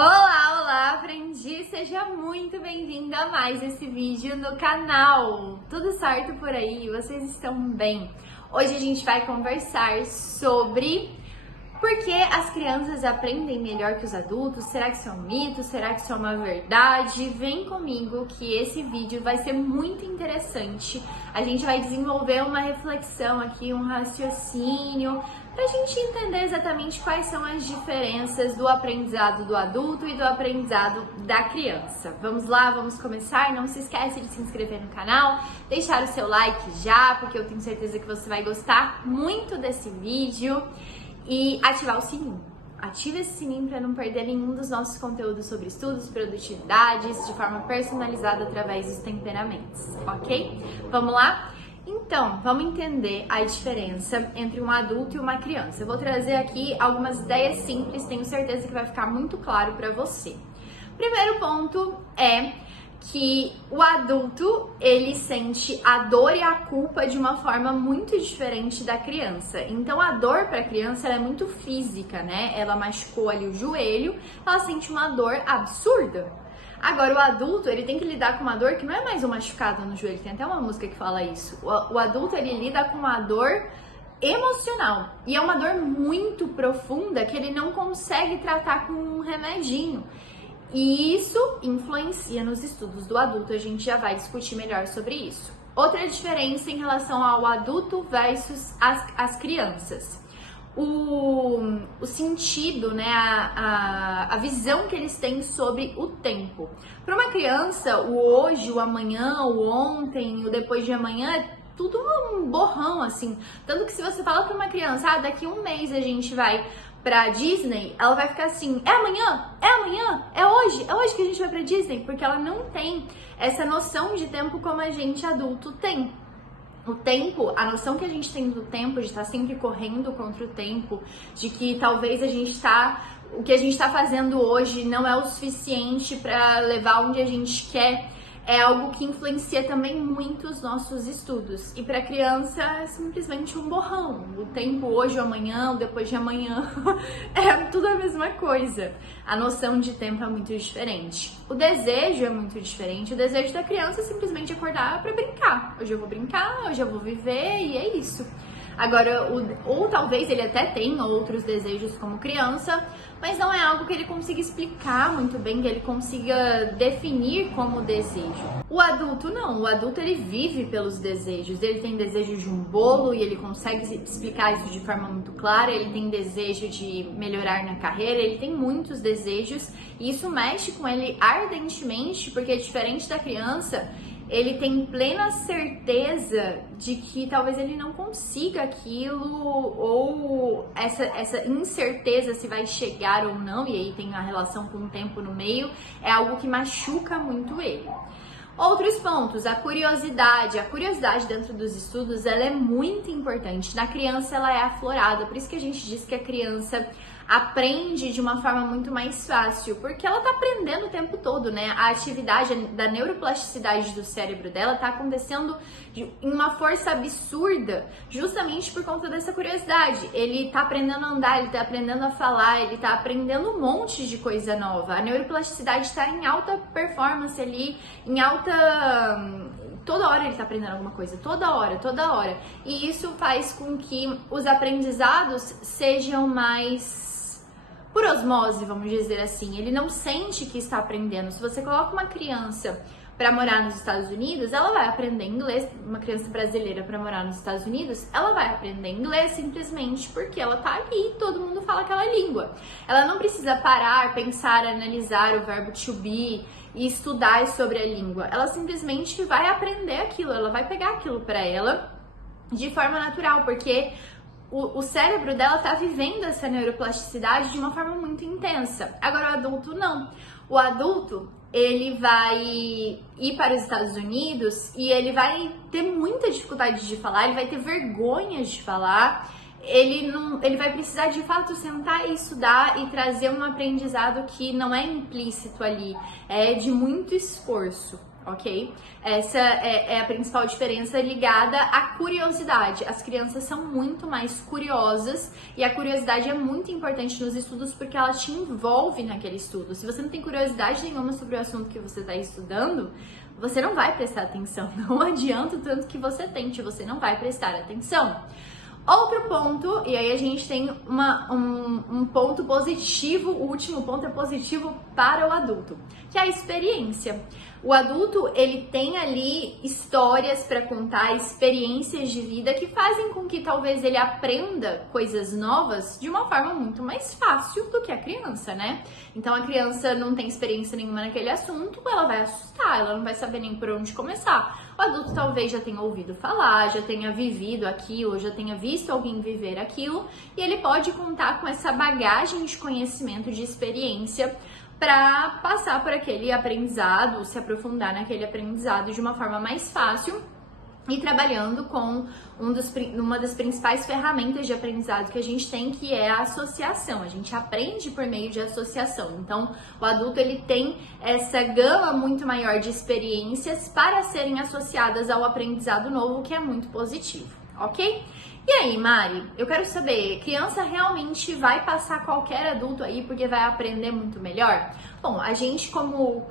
Olá, olá, aprendi! Seja muito bem-vindo a mais esse vídeo no canal. Tudo certo por aí? Vocês estão bem? Hoje a gente vai conversar sobre por que as crianças aprendem melhor que os adultos. Será que isso é um mito? Será que isso é uma verdade? Vem comigo que esse vídeo vai ser muito interessante. A gente vai desenvolver uma reflexão aqui, um raciocínio, para a gente entender exatamente quais são as diferenças do aprendizado do adulto e do aprendizado da criança. Vamos lá, vamos começar? Não se esquece de se inscrever no canal, deixar o seu like já, porque eu tenho certeza que você vai gostar muito desse vídeo. E ativar o sininho. Ative esse sininho para não perder nenhum dos nossos conteúdos sobre estudos, produtividades, de forma personalizada através dos temperamentos, ok? Vamos lá? Então, vamos entender a diferença entre um adulto e uma criança. Eu vou trazer aqui algumas ideias simples, tenho certeza que vai ficar muito claro para você. Primeiro ponto é que o adulto, ele sente a dor e a culpa de uma forma muito diferente da criança. Então a dor para a criança ela é muito física, né? Ela machucou ali o joelho, ela sente uma dor absurda. Agora o adulto, ele tem que lidar com uma dor que não é mais um machucado no joelho, tem até uma música que fala isso. O adulto, ele lida com uma dor emocional, e é uma dor muito profunda que ele não consegue tratar com um remedinho. E isso influencia nos estudos do adulto, a gente já vai discutir melhor sobre isso. Outra diferença em relação ao adulto versus as crianças. O sentido, né, a visão que eles têm sobre o tempo. Para uma criança, o hoje, o amanhã, o ontem, o depois de amanhã é tudo um borrão, assim. Tanto que se você fala para uma criança, daqui um mês a gente vai pra Disney, ela vai ficar assim, é amanhã, é hoje que a gente vai pra Disney, porque ela não tem essa noção de tempo como a gente adulto tem. O tempo, a noção que a gente tem do tempo, de estar sempre correndo contra o tempo, de que talvez o que a gente está fazendo hoje não é o suficiente para levar onde a gente quer, é algo que influencia também muito os nossos estudos. E para criança é simplesmente um borrão. O tempo hoje, o amanhã, o depois de amanhã, é tudo a mesma coisa. A noção de tempo é muito diferente. O desejo é muito diferente. O desejo da criança é simplesmente acordar para brincar. Hoje eu vou brincar, hoje eu vou viver e é isso. Agora, ou talvez ele até tenha outros desejos como criança, mas não é algo que ele consiga explicar muito bem, que ele consiga definir como desejo. O adulto não, o adulto ele vive pelos desejos, ele tem desejo de um bolo e ele consegue explicar isso de forma muito clara, ele tem desejo de melhorar na carreira, ele tem muitos desejos e isso mexe com ele ardentemente, porque diferente da criança, ele tem plena certeza de que talvez ele não consiga aquilo, ou essa incerteza se vai chegar ou não, e aí tem a relação com o tempo no meio, é algo que machuca muito ele. Outros pontos, a curiosidade. A curiosidade dentro dos estudos, ela é muito importante. Na criança, ela é aflorada, por isso que a gente diz que a criança aprende de uma forma muito mais fácil, porque ela tá aprendendo o tempo todo, né? A atividade da neuroplasticidade do cérebro dela tá acontecendo em uma força absurda, justamente por conta dessa curiosidade. Ele tá aprendendo a andar, ele tá aprendendo a falar, ele tá aprendendo um monte de coisa nova. A neuroplasticidade tá em alta performance ali, em alta... Toda hora ele tá aprendendo alguma coisa, toda hora. E isso faz com que os aprendizados sejam mais por osmose, vamos dizer assim. Ele não sente que está aprendendo. Se você coloca uma criança para morar nos Estados Unidos, ela vai aprender inglês. Uma criança brasileira para morar nos Estados Unidos, ela vai aprender inglês simplesmente porque ela tá ali, todo mundo fala aquela língua. Ela não precisa parar, pensar, analisar o verbo to be e estudar sobre a língua. Ela simplesmente vai aprender aquilo, ela vai pegar aquilo para ela de forma natural, porque o cérebro dela tá vivendo essa neuroplasticidade de uma forma muito intensa. Agora o adulto não. O adulto, ele vai ir para os Estados Unidos e ele vai ter muita dificuldade de falar, ele vai ter vergonha de falar, ele vai precisar de fato sentar e estudar e trazer um aprendizado que não é implícito ali, é de muito esforço, ok? Essa é a principal diferença ligada à curiosidade. As crianças são muito mais curiosas e a curiosidade é muito importante nos estudos porque ela te envolve naquele estudo. Se você não tem curiosidade nenhuma sobre o assunto que você está estudando, você não vai prestar atenção. Não adianta o tanto que você tente, você não vai prestar atenção. Outro ponto, e aí a gente tem um ponto positivo, o último ponto é positivo para o adulto, que é a experiência. O adulto, ele tem ali histórias para contar, experiências de vida que fazem com que talvez ele aprenda coisas novas de uma forma muito mais fácil do que a criança, né? Então a criança não tem experiência nenhuma naquele assunto, ela vai assustar, ela não vai saber nem por onde começar. O adulto talvez já tenha ouvido falar, já tenha vivido aquilo, já tenha visto alguém viver aquilo, e ele pode contar com essa bagagem de conhecimento, de experiência, para passar por aquele aprendizado, se aprofundar naquele aprendizado de uma forma mais fácil e trabalhando com uma das principais ferramentas de aprendizado que a gente tem, que é a associação. A gente aprende por meio de associação. Então, o adulto ele tem essa gama muito maior de experiências para serem associadas ao aprendizado novo, que é muito positivo, ok? E aí, Mari, eu quero saber, criança realmente vai passar qualquer adulto aí porque vai aprender muito melhor? Bom, a gente como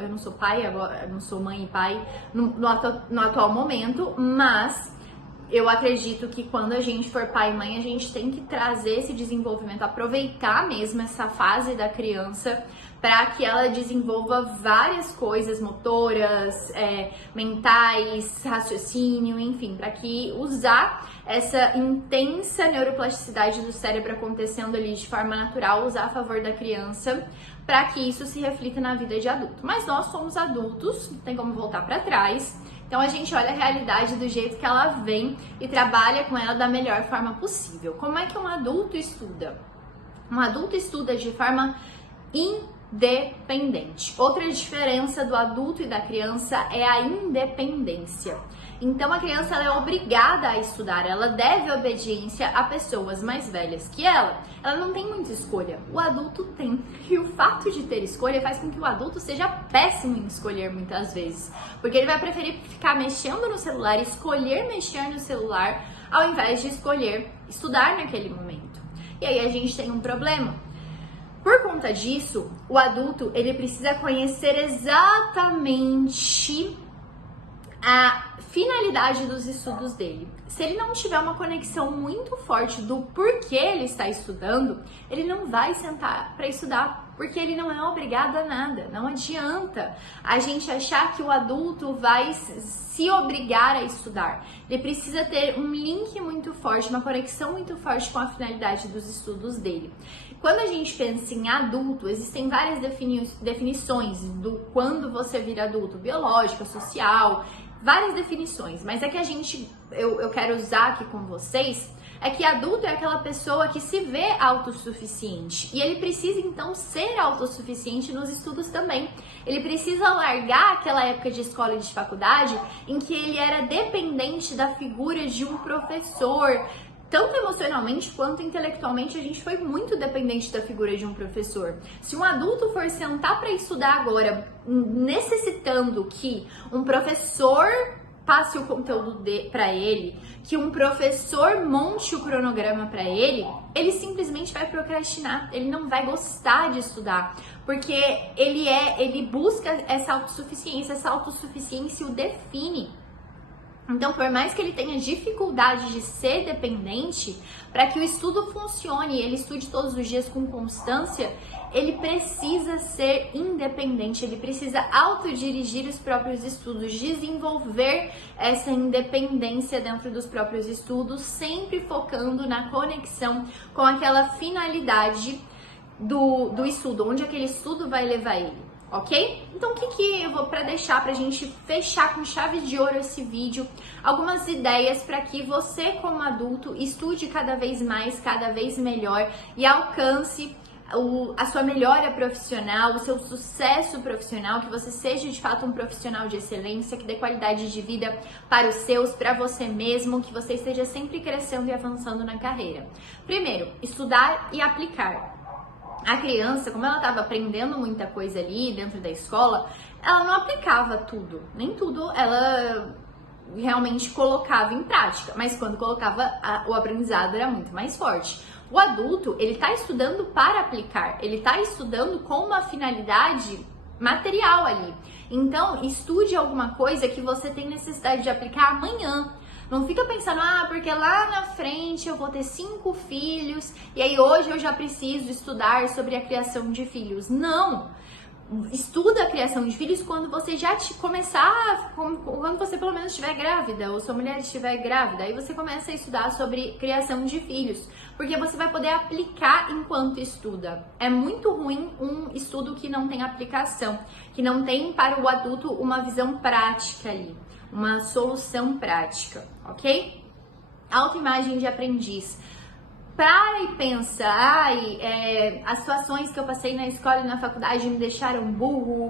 eu não sou pai, agora eu não sou mãe e pai no atual momento, mas eu acredito que quando a gente for pai e mãe, a gente tem que trazer esse desenvolvimento, aproveitar mesmo essa fase da criança para que ela desenvolva várias coisas motoras, mentais, raciocínio, enfim, para que usar essa intensa neuroplasticidade do cérebro acontecendo ali de forma natural, usar a favor da criança, para que isso se reflita na vida de adulto. Mas nós somos adultos, não tem como voltar para trás. Então a gente olha a realidade do jeito que ela vem e trabalha com ela da melhor forma possível. Como é que um adulto estuda? Um adulto estuda de forma independente. Outra diferença do adulto e da criança é a independência. Então a criança ela é obrigada a estudar, ela deve obediência a pessoas mais velhas que ela. Ela não tem muita escolha, o adulto tem. E o fato de ter escolha faz com que o adulto seja péssimo em escolher muitas vezes. Porque ele vai preferir ficar mexendo no celular, escolher mexer no celular, ao invés de escolher estudar naquele momento. E aí a gente tem um problema. Por conta disso, o adulto ele precisa conhecer exatamente a finalidade dos estudos dele. Se ele não tiver uma conexão muito forte do porquê ele está estudando, ele não vai sentar para estudar, porque ele não é obrigado a nada. Não adianta a gente achar que o adulto vai se obrigar a estudar. Ele precisa ter um link muito forte, uma conexão muito forte com a finalidade dos estudos dele. Quando a gente pensa em adulto, existem várias definições do quando você vira adulto, biológica, social, várias definições, mas é que eu quero usar aqui com vocês, é que adulto é aquela pessoa que se vê autossuficiente e ele precisa então ser autossuficiente nos estudos também. Ele precisa largar aquela época de escola e de faculdade em que ele era dependente da figura de um professor. Tanto emocionalmente quanto intelectualmente, a gente foi muito dependente da figura de um professor. Se um adulto for sentar para estudar agora, necessitando que um professor passe o conteúdo para ele, que um professor monte o cronograma para ele simplesmente vai procrastinar, ele não vai gostar de estudar, porque ele busca essa autossuficiência o define. Então, por mais que ele tenha dificuldade de ser dependente, para que o estudo funcione e ele estude todos os dias com constância, ele precisa ser independente, ele precisa autodirigir os próprios estudos, desenvolver essa independência dentro dos próprios estudos, sempre focando na conexão com aquela finalidade do estudo, onde aquele estudo vai levar ele. Ok? Então, o que eu vou para deixar pra gente fechar com chave de ouro esse vídeo? Algumas ideias para que você, como adulto, estude cada vez mais, cada vez melhor e alcance a sua melhora profissional, o seu sucesso profissional, que você seja de fato um profissional de excelência, que dê qualidade de vida para os seus, para você mesmo, que você esteja sempre crescendo e avançando na carreira. Primeiro, estudar e aplicar. A criança, como ela estava aprendendo muita coisa ali dentro da escola, ela não aplicava tudo, nem tudo ela realmente colocava em prática, mas quando colocava, o aprendizado era muito mais forte. O adulto, ele está estudando para aplicar, ele está estudando com uma finalidade material ali. Então, estude alguma coisa que você tem necessidade de aplicar amanhã. Não fica pensando, porque lá na frente eu vou ter 5 filhos e aí hoje eu já preciso estudar sobre a criação de filhos. Não! Estuda a criação de filhos quando você já começar, quando você pelo menos estiver grávida ou sua mulher estiver grávida, aí você começa a estudar sobre criação de filhos, porque você vai poder aplicar enquanto estuda. É muito ruim um estudo que não tem aplicação, que não tem para o adulto uma visão prática ali, uma solução prática, ok? Autoimagem de aprendiz. Para e pensa, as situações que eu passei na escola e na faculdade me deixaram burro,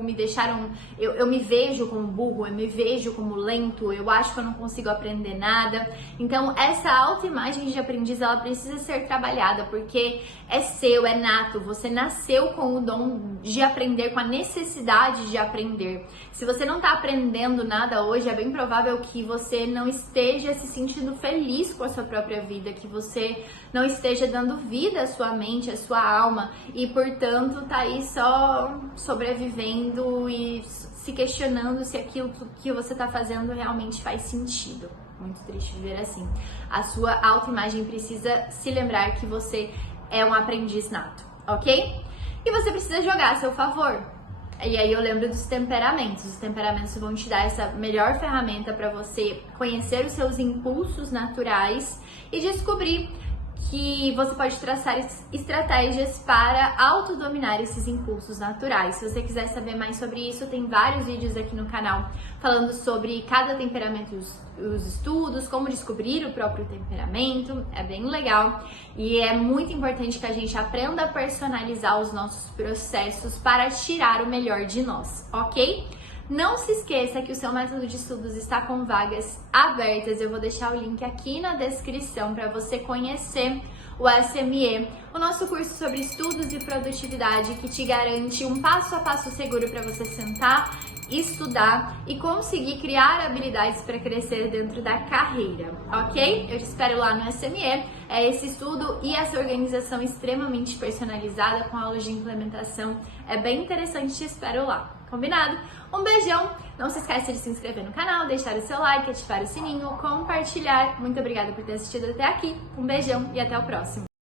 eu me vejo como burro, eu me vejo como lento, eu acho que eu não consigo aprender nada. Então, essa autoimagem de aprendiz, ela precisa ser trabalhada, porque é seu, é nato, você nasceu com o dom de aprender, com a necessidade de aprender. Se você não está aprendendo nada hoje, é bem provável que você não esteja se sentindo feliz com a sua própria vida, que você não esteja dando vida à sua mente, à sua alma e, portanto, tá aí só sobrevivendo e se questionando se aquilo que você tá fazendo realmente faz sentido. Muito triste viver assim. A sua autoimagem precisa se lembrar que você é um aprendiz nato, ok? E você precisa jogar a seu favor. E aí eu lembro dos temperamentos. Os temperamentos vão te dar essa melhor ferramenta para você conhecer os seus impulsos naturais e descobrir que você pode traçar estratégias para autodominar esses impulsos naturais. Se você quiser saber mais sobre isso, tem vários vídeos aqui no canal falando sobre cada temperamento, os estudos, como descobrir o próprio temperamento. É bem legal e é muito importante que a gente aprenda a personalizar os nossos processos para tirar o melhor de nós, ok? Não se esqueça que o seu método de estudos está com vagas abertas. Eu vou deixar o link aqui na descrição para você conhecer o SME, o nosso curso sobre estudos e produtividade que te garante um passo a passo seguro para você sentar, estudar e conseguir criar habilidades para crescer dentro da carreira, ok? Eu te espero lá no SME. É esse estudo e essa organização extremamente personalizada com aulas de implementação. É bem interessante, te espero lá. Combinado? Um beijão! Não se esqueça de se inscrever no canal, deixar o seu like, ativar o sininho, compartilhar. Muito obrigada por ter assistido até aqui. Um beijão e até o próximo!